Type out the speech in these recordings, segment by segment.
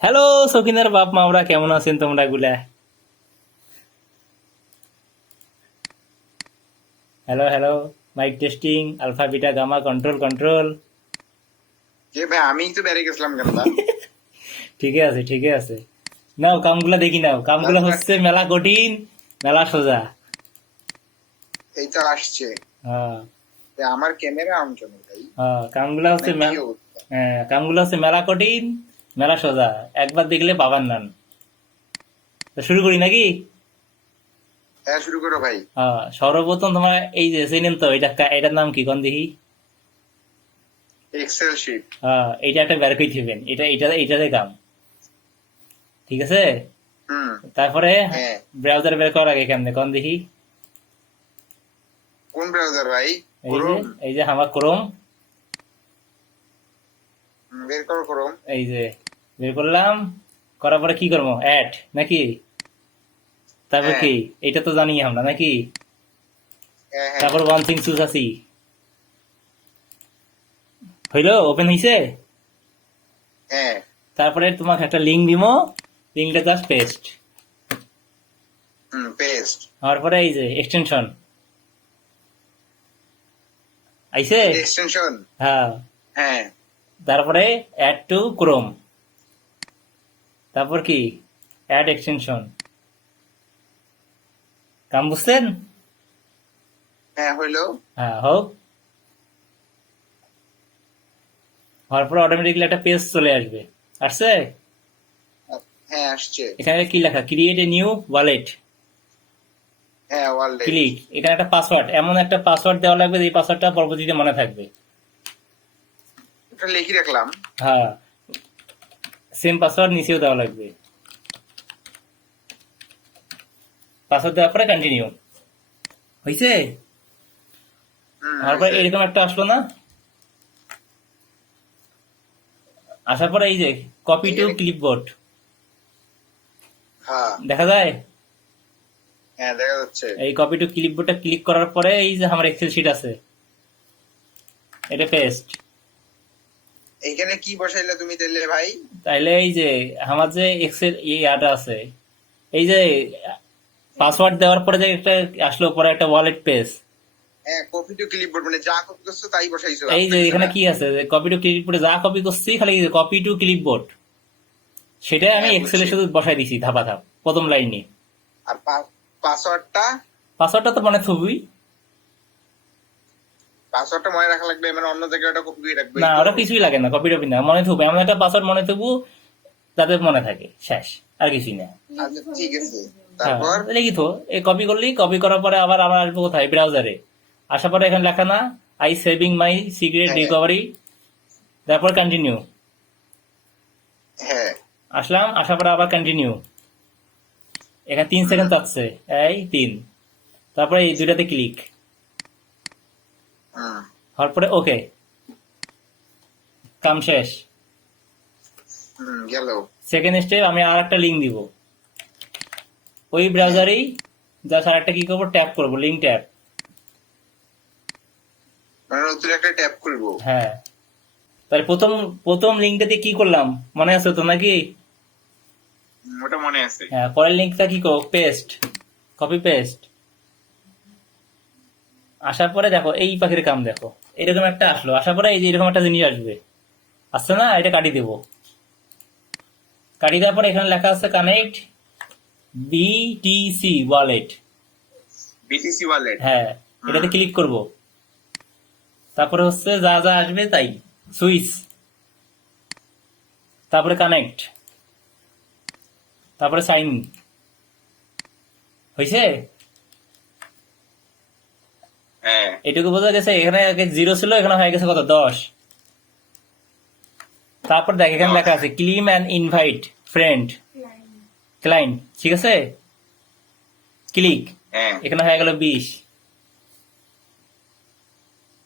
Hello সকিনের বাপ মাওরা কেমন আছেন তোমরা গুলা? Hello hello mike testing alpha beta gamma control control যে ভাই আমি তো বেড়ে গেছিলাম কেন তা? ঠিকই আছে ঠিকই আছে। নাও কামগুলা দেখি নাও। কামগুলো হচ্ছে মেলা কঠিন মেলা সোজা। এই তো আসছে। হ্যাঁ। আমার ক্যামেরা অন কেন ভাই? হ্যাঁ কামগুলা হচ্ছে মানে কি? হ্যাঁ কামগুলো হচ্ছে মেলা কঠিন মেলা সোজা। একবার দেখলে পাবার নান শুরু করি নাকি? হ্যাঁ শুরু করো ভাই। হ্যাঁ সর্বপ্রথম তোমার এই যে চেনেন তো এটা এটার নাম কি? কোন দেখি এক্সেল শিট হ্যাঁ এইটা একটা বের করে দিবেন। এটা এটা এটাতে কাম। ঠিক আছে? তারপরে হ্যাঁ। ব্রাউজার বের করার আগে কেমনে? কোন দেখি কোন ব্রাউজার ভাই? এই যে আমার ক্রোম বের করো ক্রোম এই যে বের করলাম করার পরে কি করব? অ্যাড নাকি? তারপর হ্যাঁ। কি? এটা তো জানি আমরা নাকি? হ্যাঁ হ্যাঁ। তারপর ওয়ান থিং চুজ আছি। হইল? ওপেন হইছে? তারপরে তোমাকে একটা লিঙ্ক দিব লিঙ্কটা জাস্ট পেস্ট পেস্ট তারপরে এই যে এক্সটেনশন আইছে? এক্সটেনশন হ্যাঁ। হ্যাঁ। তারপরে অ্যাড টু ক্রোম তারপর কি? অ্যাড এক্সটেনশন কাম বুঝছেন? হ্যাঁ হইল। হ্যাঁ হোক। হওয়ার পরে অটোমেটিকলি একটা পেজ চলে আসবে। আসছে? হ্যাঁ আসছে। এখানে কি লেখা? ক্রিয়েট এ নিউ ওয়ালেট হ্যাঁ ওয়ার্ল্ড ক্লিক এখানে একটা পাসওয়ার্ড এমন একটা পাসওয়ার্ড দেওয়া লাগবে যে পাসওয়ার্ডটা পরবর্তীতে মনে থাকবে। এটা লিখে রাখলাম। হ্যাঁ। সেম পাসওয়ার্ড নিচেও দেওয়া লাগবে। পাসওয়ার্ড দেওয়ার পরে কন্টিনিউ হয়েছে তারপরে এরকম একটা আসলো না? আসার পরে এই যে কপি টু ক্লিপবোর্ড দেখা যায়? হ্যাঁ দেখা যাচ্ছে। এই কপি টু ক্লিপবোর্ডটা ক্লিক করার পরে এই যে আমার এক্সেল শিট আছে। এটা পেস্ট এইখানে কি বসাইলে তুমি তাহলে ভাই? তাইলে এই যে আমার যে এক্সেল এই আটা আছে এই যে পাসওয়ার্ড দেওয়ার পরে যে একটা আসলো পরে একটা ওয়ালেট পেজ হ্যাঁ কপি টু ক্লিপবোর্ড মানে যা কপি করছ তাই বসাইছো। এই যে এখানে কি আছে? কপি টু ক্লিপবোর্ডে যা কপি করছি খালি কপি টু ক্লিপবোর্ড সেটাই আমি হ্যাঁ, এক্সেলে বুঝছি। শুধু বসাই দিছি ধাপা ধাপ প্রথম লাইনে আর পাসওয়ার্ডটা পাসওয়ার্ডটা তো মনে থুবই পাসওয়ার্ডটা মনে রাখা লাগবে মানে অন্য জায়গায় ওটা কপি করে রাখবে। না ওটা কিছুই লাগে না কপি টপি না মনে থুবো এমন একটা পাসওয়ার্ড মনে মনে থাকে শেষ আর কিছুই না। আচ্ছা ঠিক আছে। হ্যাঁ, তারপর? লিখি তো এই কপি করলি কপি করার পরে আবার আমরা আসব কোথায়? ব্রাউজারে আসার পরে এখানে লেখা না আই সেভিং মাই সিক্রেট হ্যাঁ। রিকভারি তারপর কন্টিনিউ হ্যাঁ। আসলাম আসার পরে আবার কন্টিনিউ এখানে তিন সেকেন্ড চাচ্ছে এই তিন। তারপরে এই দুইটাতে ক্লিক হওয়ার পরে ওকে কাম শেষ। সেকেন্ড স্টেপ আমি আর একটা লিঙ্ক দিব। ওই ব্রাউজারেই জাস্ট আর একটা কি করব? ট্যাপ করব লিঙ্ক ট্যাপ মানে নতুন একটা ট্যাব খুলবো। হ্যাঁ। তাহলে প্রথম প্রথম লিঙ্কটাতে কি করলাম? মনে আছে তো নাকি? ওটা মনে আছে। হ্যাঁ পরের লিঙ্কটা কি করো? পেস্ট কপি পেস্ট আসার পরে দেখো এই পাখির কাম দেখো। এরকম একটা আসলো। আসার পরে এই যে এরকম একটা জিনিস আসবে। আসছে না এটা কাটি দেবো। কাটি দেওয়ার পরে এখানে লেখা আছে connect BTC wallet BTC wallet হ্যাঁ এটাতে ক্লিক করব। তারপরে হচ্ছে যা যা আসবে তাই। সুইচ। তারপরে কানেক্ট তারপরে সাইন হয়েছে হ্যাঁ এটুকু বোঝা গেছে এখানে আগে জিরো ছিল এখানে হয়ে গেছে কত? দশ। তারপর দেখ এখানে লেখা আছে claim and invite friend client ঠিক আছে? ক্লিক হ্যাঁ। এখানে হয়ে গেল বিশ।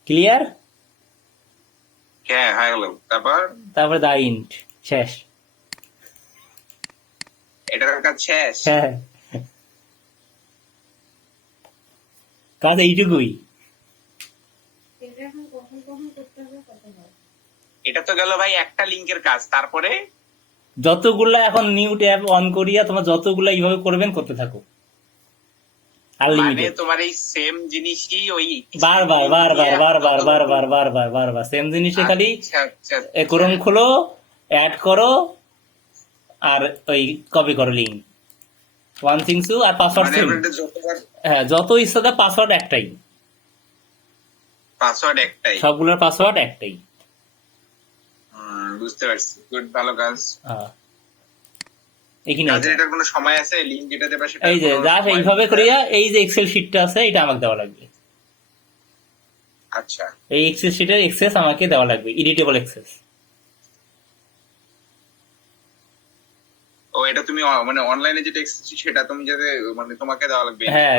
ক্লিয়ার হ্যাঁ হয়ে গেল। তারপর? তারপরে দা ইন্ট শেষ। এটার কাজ? শেষ। হ্যাঁ। কাজ এইটুকুই। এটা তো গেল ভাই একটা লিংকের কাজ তারপরে? যতগুলা এখন নিউ ট্যাব অন করিয়া তোমার যতগুলা এইভাবে করবেন করতে থাকো। মানে আনলিমিটেড তোমার এই সেম জিনিসই ওই বারবার বারবার বারবার বারবার বারবার বারবার। সেম জিনিসে খালি আচ্ছা, আচ্ছা, এ ক্রোম খোলো অ্যাড করো আর ওই কপি করো লিঙ্ক ওয়ান থিংসু আর পাসওয়ার্ড মানে হ্যাঁ যত ইচ্ছা পাসওয়ার্ড একটাই। পাসওয়ার্ড একটাই। সবগুলোর পাসওয়ার্ড একটাই। বুঝতে পারছি। গুড ভালো কাজ। হ্যাঁ। এখানে এটার কোনো সময় আছে যেটা দেবা সেটা এই যে এইভাবে করিয়া এই যে এক্সেল শিটটা আছে এটা আমাকে দেওয়া লাগবে। আচ্ছা। এই শিটের এক্সেস আমাকে দেওয়া লাগবে। এডিটেবল এক্সেস ও এটা তুমি মানে অনলাইনে যেটা এক্সেস সেটা তুমি যাতে মানে তোমাকে দেওয়া লাগবে। হ্যাঁ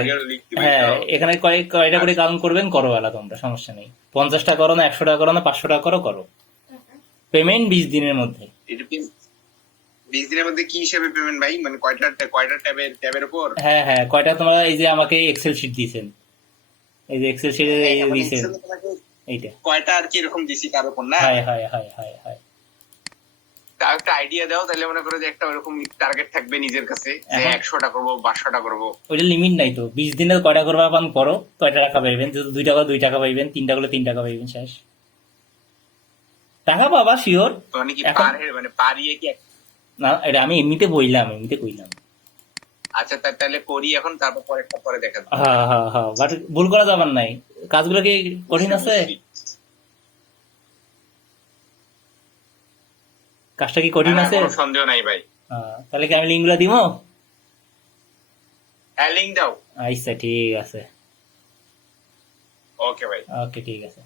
হ্যাঁ এখানে কয়েক কয়টা করে কাউন্ট করবেন করো বেলা তোমরা সমস্যা নেই। পঞ্চাশটা করো না একশো টাকা করো না পাঁচশো টাকা করো করো। পেমেন্ট বিশ দিনের মধ্যে। কি বিশ দিনের মধ্যে কি হিসেবে পেমেন্ট ভাই? মানে কয়টা কয়টা ট্যাবের ট্যাবের উপর? হ্যাঁ হ্যাঁ কয়টা তোমরা এই যে আমাকে এক্সেল শিট দিয়েছেন। এই যে এক্সেল শিটে এই মানে দিয়েছেন তোমাকে এইটা। কয়টা আর কি এরকম দিছি তার উপর না? Hi hi hi hi hi একটা আইডিয়া দাও তাহলে মনে করো যে একটা ওরকম টার্গেট থাকবে নিজের কাছে যে একশোটা করব পাঁচশোটা করব। ওইটা লিমিট নাই তো। বিশ দিনে কয়টা করবা পান করো কয়টা টাকা পাইবেন? যদি দুই টাকা দুই টাকা পাইবেন তিন টাকা তিন টাকা পাইবেন শেষ। টাকা পাবা শিওর মানে কি মানে পার ইয়ে কি না এটা আমি এমনিতে বইলাম এমনিতে কইলাম। আচ্ছা তাহলে করি এখন তারপর পরেরটা পরে দেখা হ্যাঁ হ্যাঁ হ্যাঁ বাট ভুল করা যাবার নাই। কাজগুলো কি কঠিন আছে? কাজটা কি কঠিন আছে? সন্দেহ নাই ভাই। তাহলে কি আমি লিঙ্কগুলো দিব হ্যাঁ লিঙ্ক দাও। আচ্ছা ঠিক আছে। ওকে ভাই ওকে ঠিক আছে।